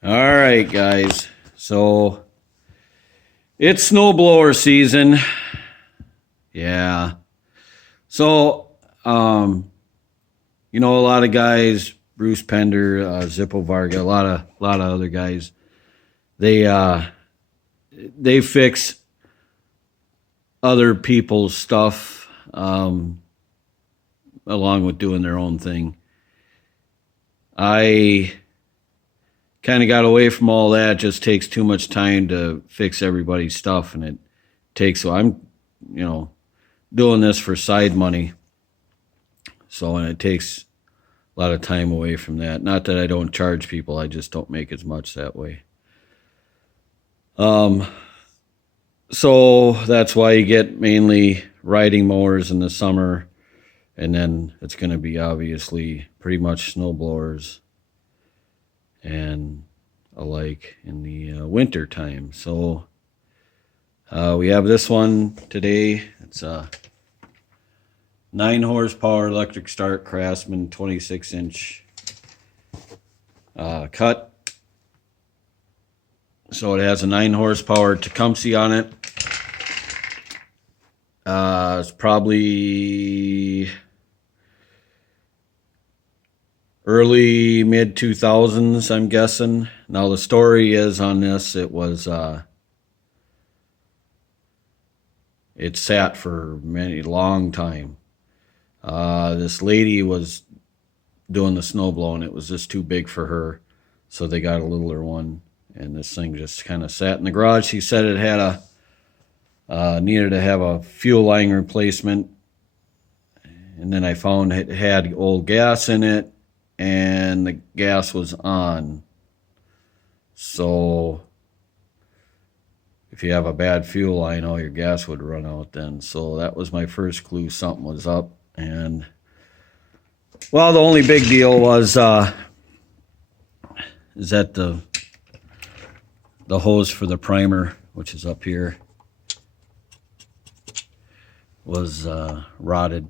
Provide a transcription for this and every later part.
All right, guys. So it's snowblower season. Yeah. So, a lot of guys, Bruce Pender, Zippo Varga, a lot of other guys, they fix other people's stuff, along with doing their own thing. I kind of got away from all that. It just takes too much time to fix everybody's stuff, and it takes, so I'm, doing this for side money. So, and it takes a lot of time away from that. Not that I don't charge people, I just don't make as much that way. So that's why you get mainly riding mowers in the summer, and then it's going to be obviously pretty much snow blowers and alike in the winter time. So we have this one today. It's a 9 horsepower electric start Craftsman 26-inch cut. So it has a 9 horsepower Tecumseh on it. It's probably early mid 2000s, I'm guessing. Now the story is on this, it sat for long time. This lady was doing the snow blowing. It was just too big for her, so they got a littler one, and this thing just kind of sat in the garage. She said it had needed to have a fuel line replacement, and then I found it had old gas in it, and the gas was on. So if you have a bad fuel line, all your gas would run out then. So that was my first clue something was up. And well, the only big deal was is that the hose for the primer, which is up here, was rotted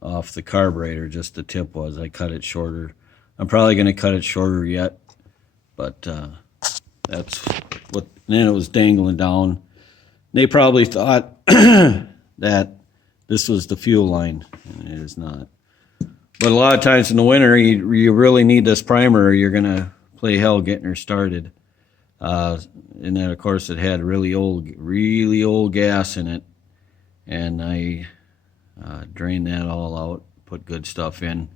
off the carburetor. Just the tip was. I cut it shorter. I'm probably going to cut it shorter yet, but that's what. And then it was dangling down. They probably thought that this was the fuel line, and it is not. But a lot of times in the winter, you really need this primer, or you're going to play hell getting her started. And then, of course, it had really old gas in it, and I drained that all out, put good stuff in.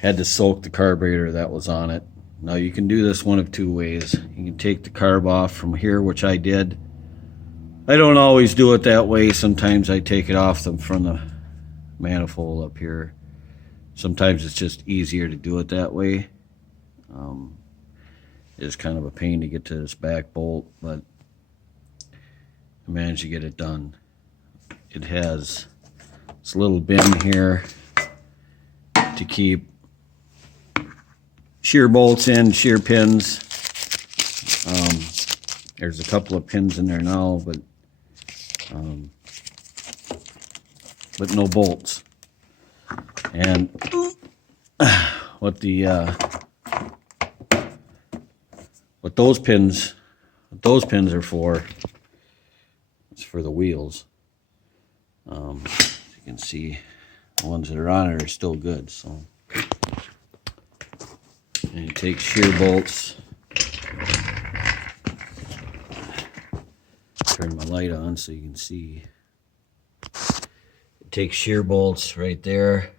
Had to soak the carburetor that was on it. Now you can do this one of two ways. You can take the carb off from here, which I did. I don't always do it that way. Sometimes I take it off from the manifold up here. Sometimes it's just easier to do it that way. It's kind of a pain to get to this back bolt, but I managed to get it done. It has this little bin here to keep shear bolts in, shear pins. There's a couple of pins in there now, but no bolts. And what those pins are for, it's for the wheels. As you can see, the ones that are on it are still good. So, and you take shear bolts. Turn my light on so you can see. Take shear bolts right there,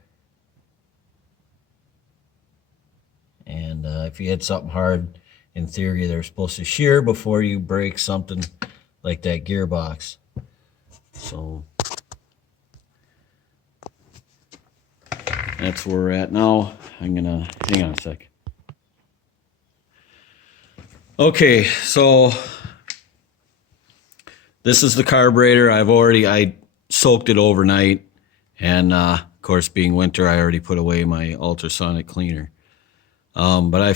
and if you hit something hard, in theory they're supposed to shear before you break something like that gearbox. So that's where we're at now. I'm gonna hang on a sec. Okay, so this is the carburetor. I soaked it overnight, and of course, being winter, I already put away my ultrasonic cleaner. But I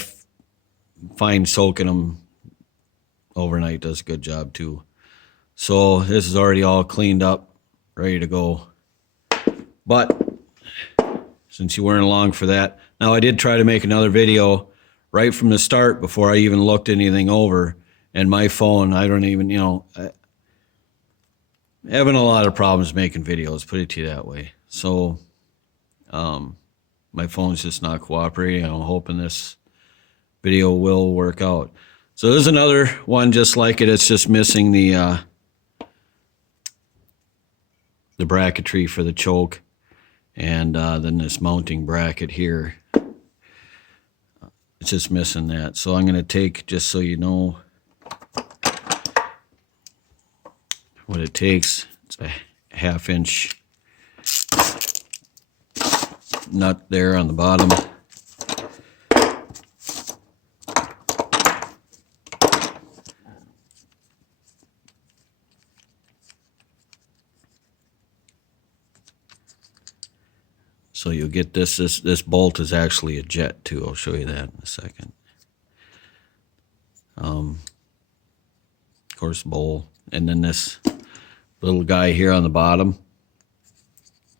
find soaking them overnight does a good job too. So this is already all cleaned up, ready to go. But since you weren't along for that, now I did try to make another video right from the start before I even looked anything over. And my phone, I don't even, having a lot of problems making videos, put it to you that way. So my phone's just not cooperating. I'm hoping this video will work out. So there's another one just like it. It's just missing the bracketry for the choke, and then this mounting bracket here. It's just missing that. So I'm going to take, just so you know what it takes, it's a 1/2 inch nut there on the bottom. So you'll get this bolt is actually a jet too. I'll show you that in a second. Of course, bowl, and then this little guy here on the bottom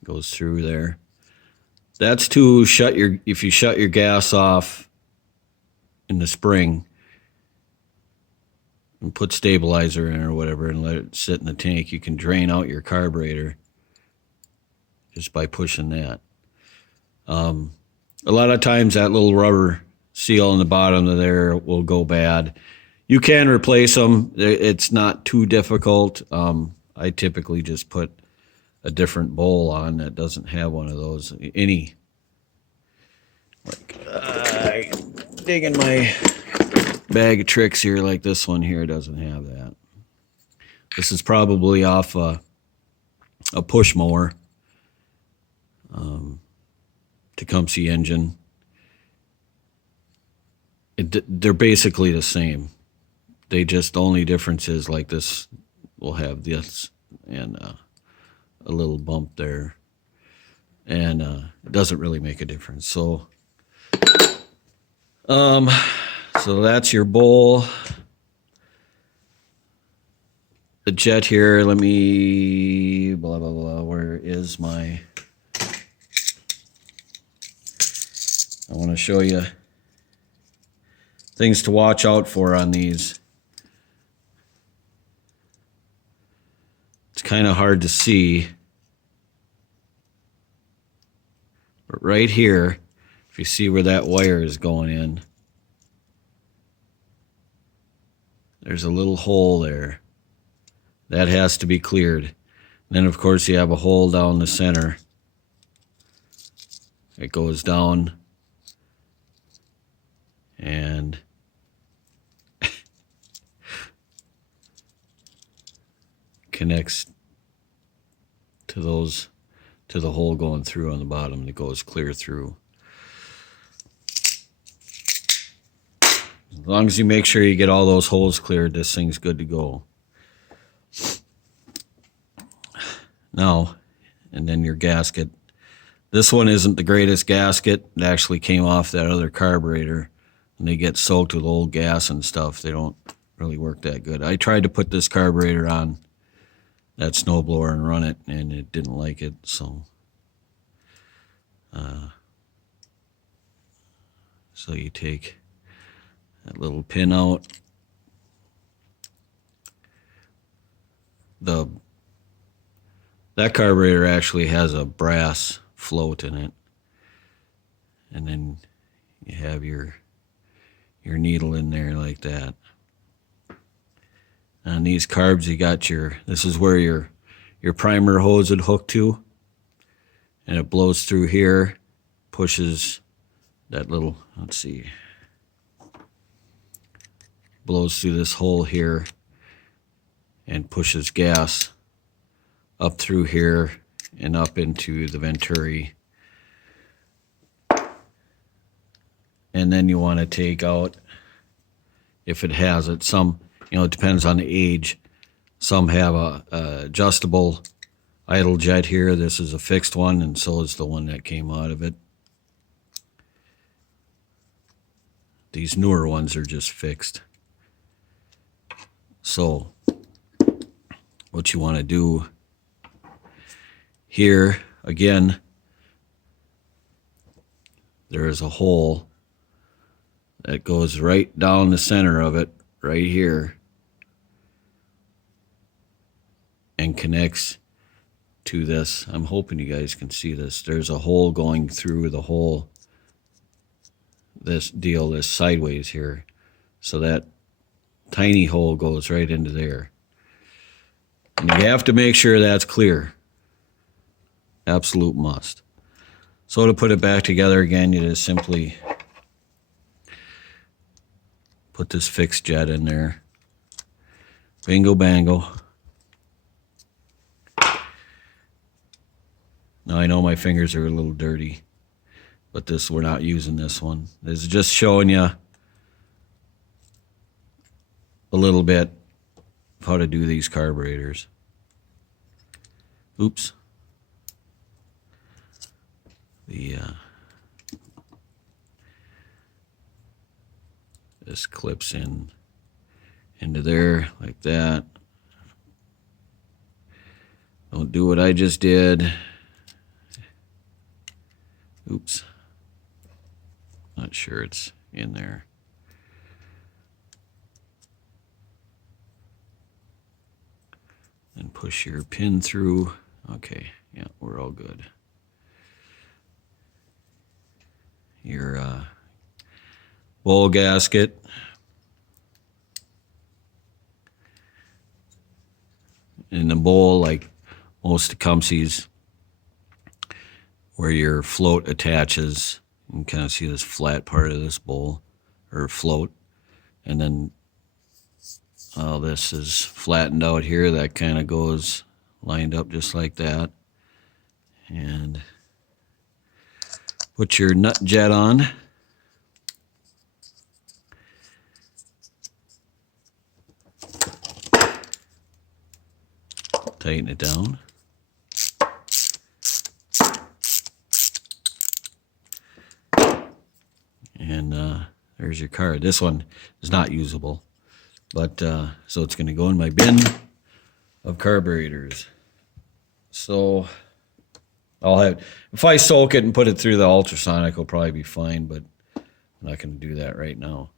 goes through there. That's to shut your, if you shut your gas off in the spring and put stabilizer in or whatever and let it sit in the tank, you can drain out your carburetor just by pushing that. A lot of times that little rubber seal on the bottom of there will go bad. You can replace them. It's not too difficult. I typically just put a different bowl on that doesn't have one of those. Like, digging my bag of tricks here, like this one here doesn't have that. This is probably off a push mower. Tecumseh engine. They're basically the same. They just, the only difference is like this will have this and a little bump there, and it doesn't really make a difference. So so that's your bowl. The jet here, let me blah blah blah, where is my, I want to show you things to watch out for on these. It's kind of hard to see, but right here, if you see where that wire is going in, there's a little hole there. That has to be cleared. And then of course you have a hole down the center. It goes down and connects to those, to the hole going through on the bottom that goes clear through. As long as you make sure you get all those holes cleared, this thing's good to go. Now, and then your gasket. This one isn't the greatest gasket. It actually came off that other carburetor. And they get soaked with old gas and stuff. They don't really work that good. I tried to put this carburetor on that snowblower and run it, and it didn't like it. So so you take that little pin out. That carburetor actually has a brass float in it, and then you have your needle in there like that. On these carbs, you got your, this is where your primer hose would hook to, and it blows through here, pushes that little, let's see, blows through this hole here and pushes gas up through here and up into the venturi. And then you want to take out, if it has it, some, it depends on the age. Some have a adjustable idle jet here. This is a fixed one, and so is the one that came out of it. These newer ones are just fixed. So what you want to do here, again, there is a hole that goes right down the center of it, right here, and connects to this. I'm hoping you guys can see this. There's a hole going through the hole, this sideways here. So that tiny hole goes right into there. And you have to make sure that's clear. Absolute must. So to put it back together again, you just simply put this fixed jet in there. Bingo bango. Now I know my fingers are a little dirty, but we're not using this one. This is just showing you a little bit of how to do these carburetors. Oops. This clips into there like that. Don't do what I just did. Oops. Not sure it's in there. And push your pin through. Okay, yeah, we're all good. Your bowl gasket. In the bowl, like most Tecumseh's, where your float attaches, you can kind of see this flat part of this bowl, or float, and then all this is flattened out here. That kind of goes lined up just like that. And put your nut jet on. Tighten it down. And there's your card. This one is not usable, but so it's going to go in my bin of carburetors. So I'll have, if I soak it and put it through the ultrasonic, it'll probably be fine, but I'm not going to do that right now.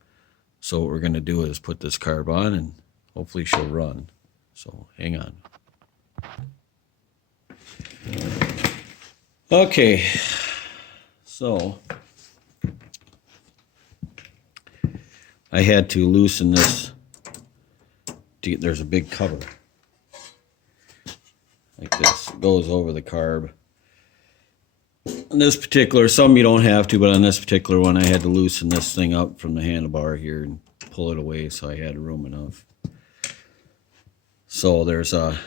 So what we're going to do is put this carb on, and hopefully she'll run. So hang on. Okay, so I had to loosen this. There's a big cover like this. It goes over the carb. On this particular, some you don't have to, but on this particular one I had to loosen this thing up from the handlebar here and pull it away, so I had room enough. So there's a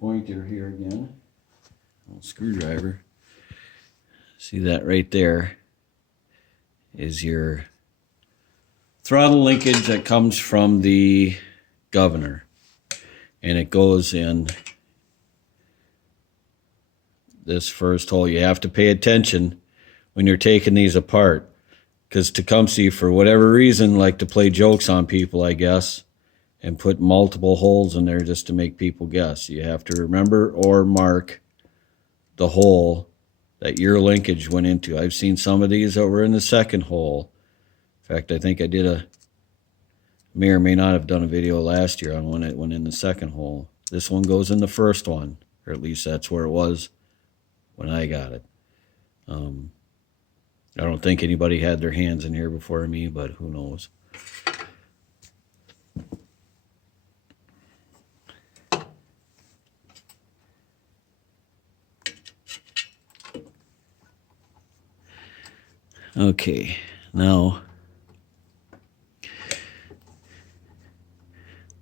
pointer here again, a screwdriver. See that right there is your throttle linkage that comes from the governor, and it goes in this first hole. You have to pay attention when you're taking these apart, because Tecumseh, for whatever reason, like to play jokes on people, I guess, and put multiple holes in there just to make people guess. You have to remember or mark the hole that your linkage went into. I've seen some of these that were in the second hole. In fact, I think I may or may not have done a video last year on when it went in the second hole. This one goes in the first one, or at least that's where it was when I got it. I don't think anybody had their hands in here before me, but who knows. Okay, now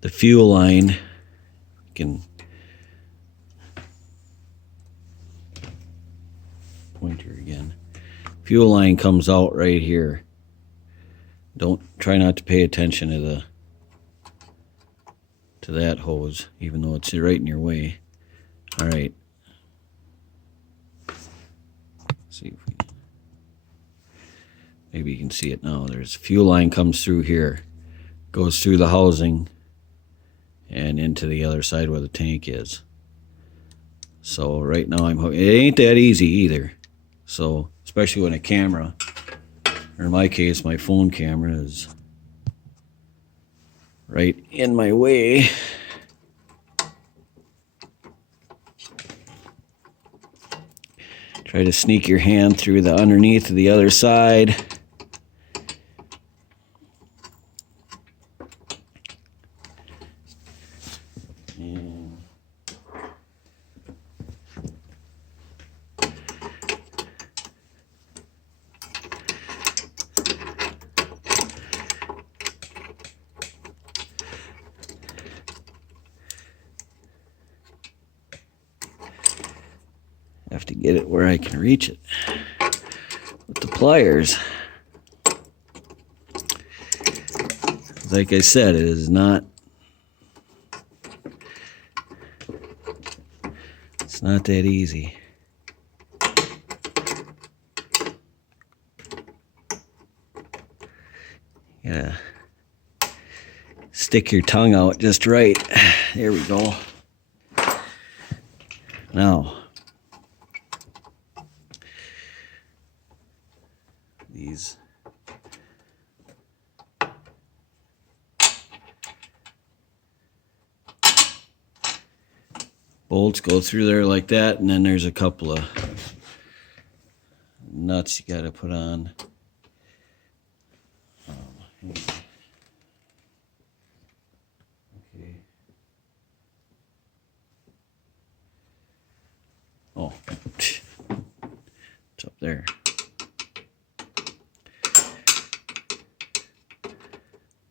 the fuel line can pointer again. Fuel line comes out right here. Try not to pay attention to that hose, even though it's right in your way. All right. Let's see if we maybe you can see it now. There's fuel line comes through here, goes through the housing and into the other side where the tank is. So right now it ain't that easy either. So, especially when a camera, or in my case, my phone camera is right in my way. Try to sneak your hand through the underneath of the other side. And have to get it where I can reach it with the pliers. Like I said, it is not, it's not that easy. Yeah, stick your tongue out just right. There we go. Now, these bolts go through there like that, and then there's a couple of nuts you got to put on. Okay. Oh, it's up there.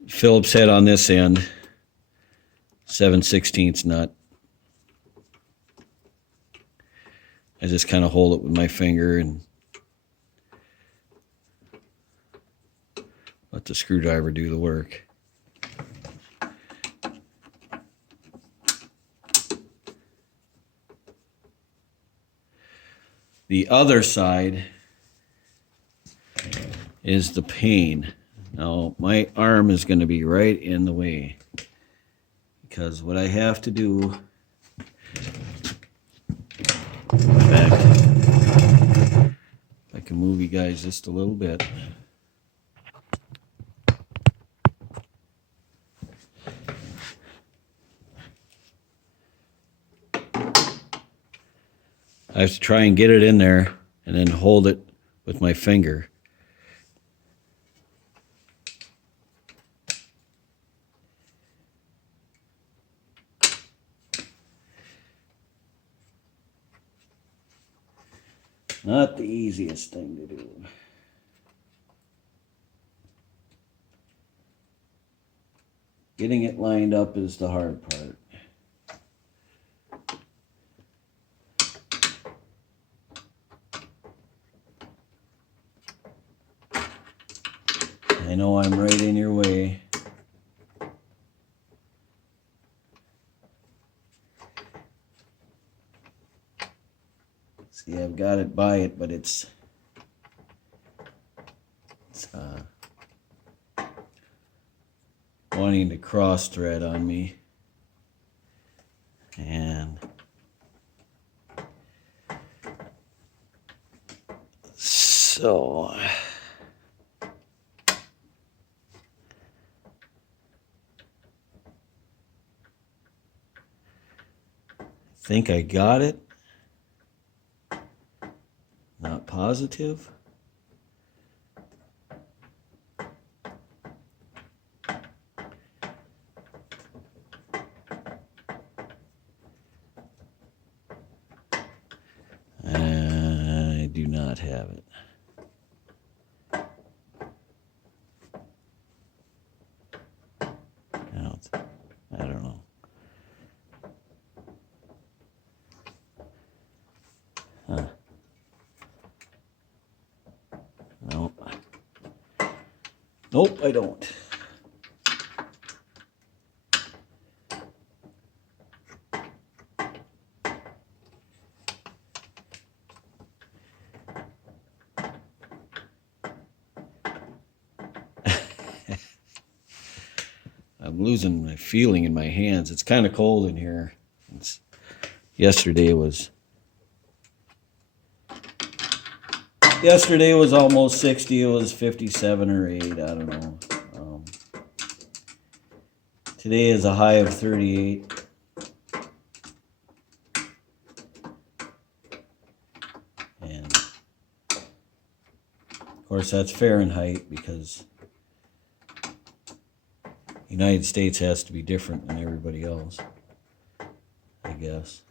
Phillips head on this end, 7/16 nut. I just kind of hold it with my finger and let the screwdriver do the work. The other side is the pane. Now, my arm is going to be right in the way because what I have to do, back, if I can move you guys just a little bit. I have to try and get it in there and then hold it with my finger. Not the easiest thing to do. Getting it lined up is the hard part. I know I'm right in your way. See, I've got it by it, but it's wanting to cross thread on me. And so I think I got it. Not positive. I do not have it. I don't know. Huh. Nope. Nope, I don't. I'm losing my feeling in my hands. It's kind of cold in here. Yesterday was Yesterday was almost 60. It was 57 or 8. I don't know. Today is a high of 38. And of course that's Fahrenheit because the United States has to be different than everybody else, I guess.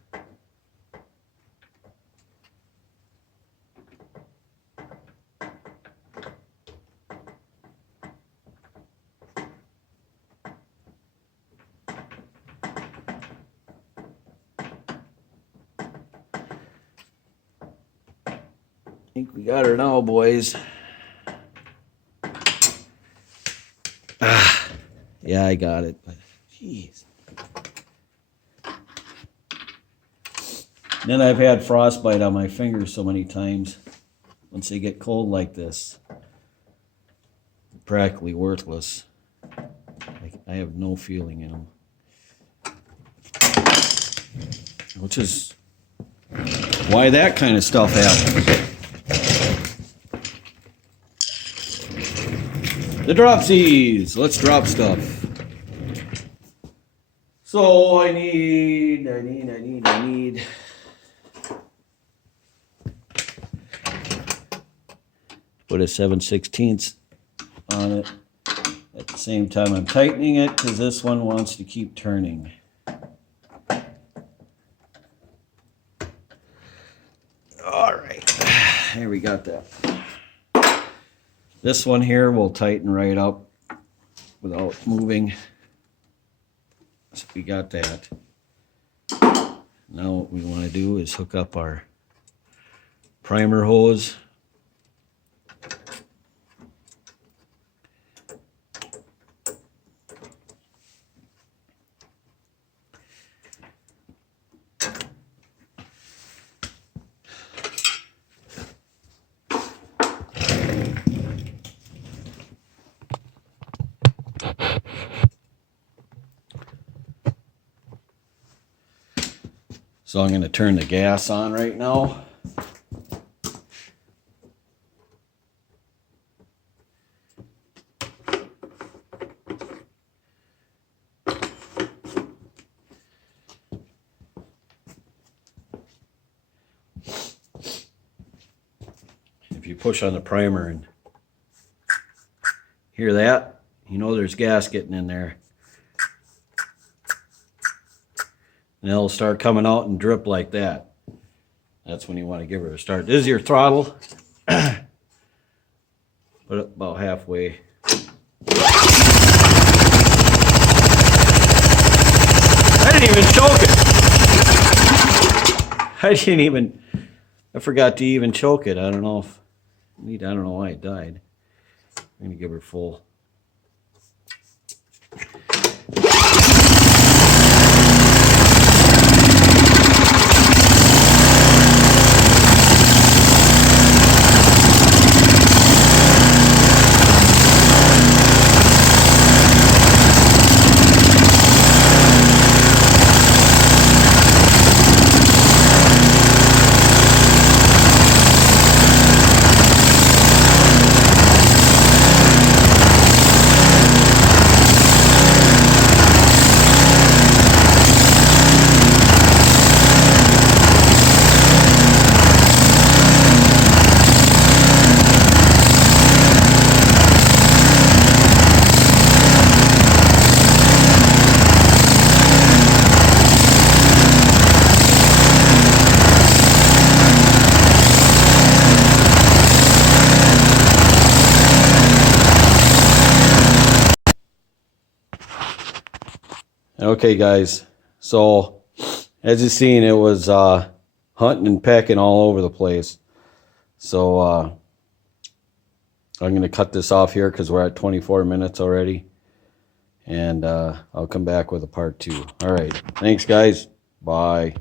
I think we got her now, boys. Yeah, I got it. But jeez. Then I've had frostbite on my fingers so many times. Once they get cold like this, practically worthless. I have no feeling in them. Which is why that kind of stuff happens. The dropsies. Let's drop stuff. So I need put a 7/16 on it. At the same time I'm tightening it because this one wants to keep turning. All right, here we got that. This one here will tighten right up without moving. So we got that. Now what we want to do is hook up our primer hose. So I'm going to turn the gas on right now. If you push on the primer and hear that, you know there's gas getting in there. And it'll start coming out and drip like that. That's when you want to give her a start. This is your throttle. Put it about halfway. I didn't even choke it. I forgot to even choke it. I don't know why it died. I'm gonna give her full. Okay guys, so as you've seen, it was hunting and pecking all over the place. So I'm going to cut this off here because we're at 24 minutes already. And I'll come back with a part 2. All right, thanks guys. Bye.